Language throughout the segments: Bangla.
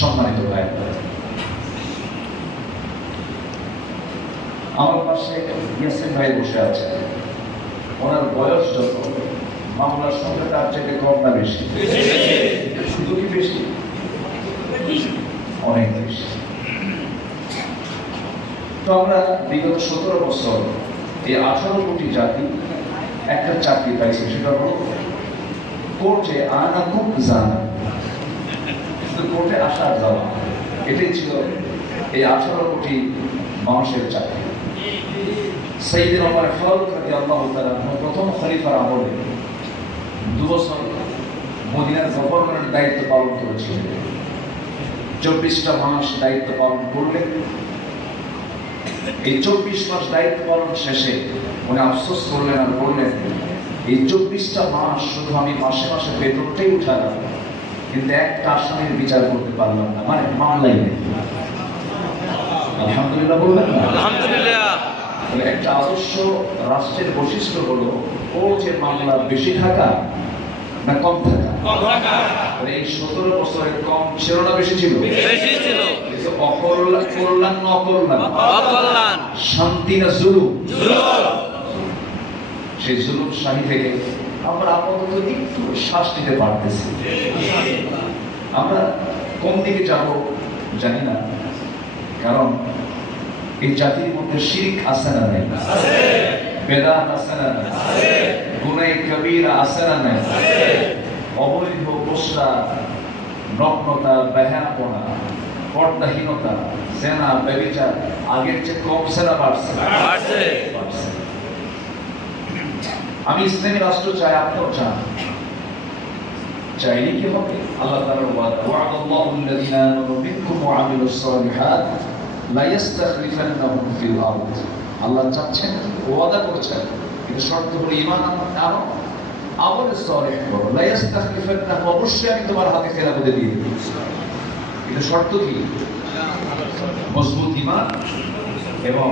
সম্মানিত ভাই। আমার পাশে ইয়াসিন ভাই বসে আছে। ওনার বয়স যত মামলার সঙ্গে তার থেকে কম না বেশি? শুধু কি বেশি? অনেক বেশি। তো আমরা বিগত সতেরো বছর এই আঠারো কোটি জাতি একটা চাকরি পাইছে, সেটা হলো কোর্টে আনা খুব জানা কোর্টে আসা আর যাওয়া এটাই ছিল এই আঠারো কোটি মানুষের চাকরি। সাইদিন আমার ফারুক রাজি আল্লাহ প্রথম খলিফার আমলে দু বছর মদিনার গভর্নরের দায়িত্ব পালন করেছিলেন। চব্বিশটা মাস দায়িত্ব পালন করলেন। এই চব্বিশ মাস দায়িত্ব পালন শেষে উনি আফসোস করলেন আর বললেন এই চব্বিশটা মাস শুধু আমি মাসে মাসে বেতনটাই উঠালাম কিন্তু একটা আসামির বিচার করতে পারলাম না। মানে মামলাই নেই আলহামদুলিল্লাহ বলবেন না? আলহামদুলিল্লাহ। একটা আদর্শ রাষ্ট্রের বৈশিষ্ট্য হলো ও যে মামলা বেশি থাকা না কম থাকা? এই সতেরো বছরে কম ছিল না বেশি ছিল? বেশি ছিল। অকল্যাণ। অকল্যাণ। শান্তি না জুলুম। সেই জুলুম শাহী থেকে আমরা আপাতত একটু শ্বাস নিতে পারতেছি। আমরা কোন দিকে যাব জানি না কারণ এই জাতির মধ্যে শিরিক আছে না নাই? বেদাত আছে না নাই? গুনাই কবিরা আছে না নাই? অবৈধ বসরা নগ্নতা বেহাপনা পর্দাহীনতা সেনা ব্যবিচার আগের চেয়ে কম সেনা বাড়ছে। বাড়ছে। আমি ইসলামী রাষ্ট্র চাই আপনিও চান। চাইলে কি হবে? আল্লাহ তাআলার ওয়াদা আমানু মিনকুম ওয়া আমিলুস সালিহাত লা ফিল আরদ। আল্লাহ চাচ্ছেন, ওয়াদা করেছেন, কিন্তু শর্ত হলো ঈমান আনো আমলে সালিহ করো। লা অবশ্যই আমি তোমার হাতে খেলাফতে দিয়ে কিন্তু শর্ত কি? মজবুত ঈমান এবং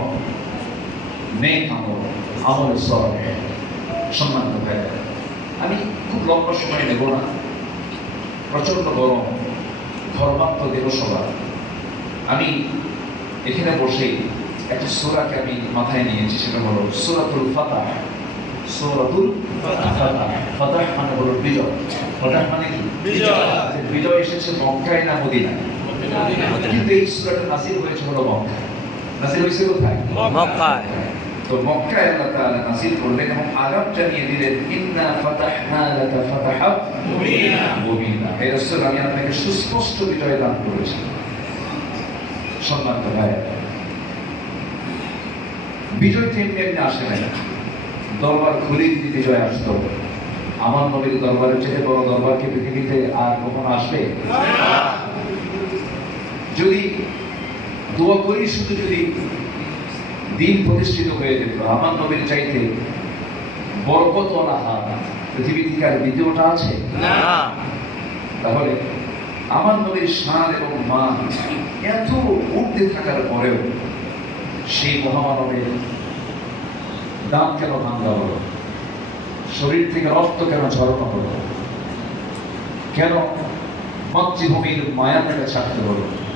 নেক আমল আমল সালিহ। সম্মানিত ভাই আমি খুব লম্বা সময় নেব না। প্রচণ্ড গরম ধর্মাত্ম দেবসভা। আমি এখানে বসেই একটা সুরাকে আমি মাথায় নিয়েছি সেটা হলো সুরাতুল ফাতাহ। সুরাতুল ফাতাহ। ফাতাহ মানে হলো বিজয়। ফাতাহ মানে কি? বিজয়। বিজয় এসেছে মক্কায় না মদিনায়? কিন্তু এই সুরাটা নাসিল হয়েছে হলো মক্কায়। নাসিল হয়েছে কোথায়? মক্কায়। তো মক্কায় আল্লাহ তাআলা নাযিল করলেন এবং আগাম জানিয়ে দিলেন ইন্না ফাতাহনা লাকা ফাতাহাম মুবিনা। মুবিনা। হে রাসূল আমি আপনাকে সুস্পষ্ট বিজয় দান করেছি। সম্মানিত ভাই বিজয় তো এমনি আসে নাই। দরবার খুলে যদি বিজয় আসতো। আমার নবীর দরবারের চেয়ে বড় দরবার কি পৃথিবীতে আর কখনো আসবে? যদি দোয়া করি শুধু যদি দিন প্রতিষ্ঠিত হয়ে যেত। আমার নবীর চাইতে বরকতওয়ালা হাত। পৃথিবী থেকে আর দ্বিতীয়টা আছে? তাহলে আমার নবীর শান এবং মান এত উঠতে থাকার পরেও সেই মহামানবের দাম কেন ভাঙ্গা হলো? শরীর থেকে রক্ত কেন ঝরানো হলো? কেন মাতৃভূমির মায়া থেকে ছাড়তে হলো?